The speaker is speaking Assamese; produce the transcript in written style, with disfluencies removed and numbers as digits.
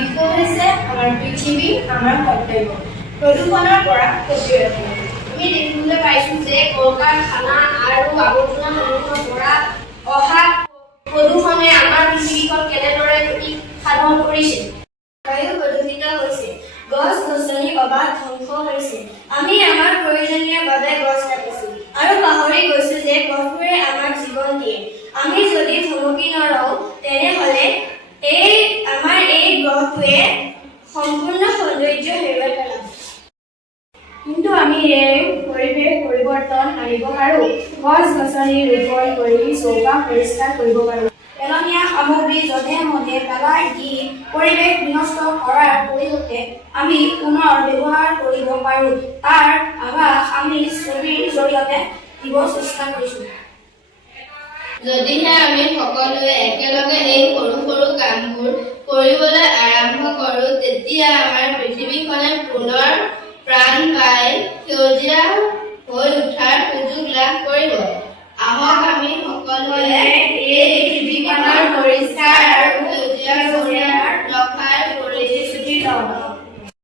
বিষয় হৈছে আমাৰ পৃথিৱী, আমাৰ কৰ্তব্য প্ৰদূষণৰ পৰা প্ৰতিৰোধ কৰা। আমি দেখিবলৈ পাইছোঁ যে কল-কাৰখানা আৰু আৱৰ্জনাসমূহৰ পৰা অহা প্ৰদূষণে আমাৰ পৃথিৱীখন কেনেদৰে ক্ষতি সাধন কৰিছে। বায়ু প্ৰদূষিত হৈছে, গছ-গছনি অবাধ ধ্বংস হৈছে। আমি আমাৰ প্ৰয়োজনীয় বাবে গছ কাটিছো আৰু পাহৰি গৈছো যে গছবোৰে আমাক জীৱন দিয়ে। আমি যদি থমকি নৰওঁ তেনেহ'লে আমাৰ এই গ্ৰহটোৱে সম্পূৰ্ণ সৌন্দৰ্য হেৰুৱাই পেলাব। কিন্তু আমি এই পৰিৱেশ পৰিৱৰ্তন আনিব পাৰোঁ। গছ-গছনি ৰোপণ কৰি চৌপাশ পৰিষ্কাৰ কৰিব পাৰোঁ। পেলনীয়া সামগ্ৰী যধে মধে পেলাই দি পৰিৱেশ বিনষ্ট কৰাৰ পৰিৱৰ্তে আমি পুনৰ ব্যৱহাৰ কৰিব পাৰোঁ। তাৰ আভাস আমি ছবিৰ জৰিয়তে দিব চেষ্টা কৰিছোঁ। যদিহে আমি সকলোৱে একেলগে এই সৰু সৰু কামবোৰ কৰিবলৈ আৰম্ভ কৰোঁ, তেতিয়া আমাৰ পৃথিৱীখনে পুনৰ প্ৰাণ পাই সেউজীয়া হৈ উঠাৰ সুযোগ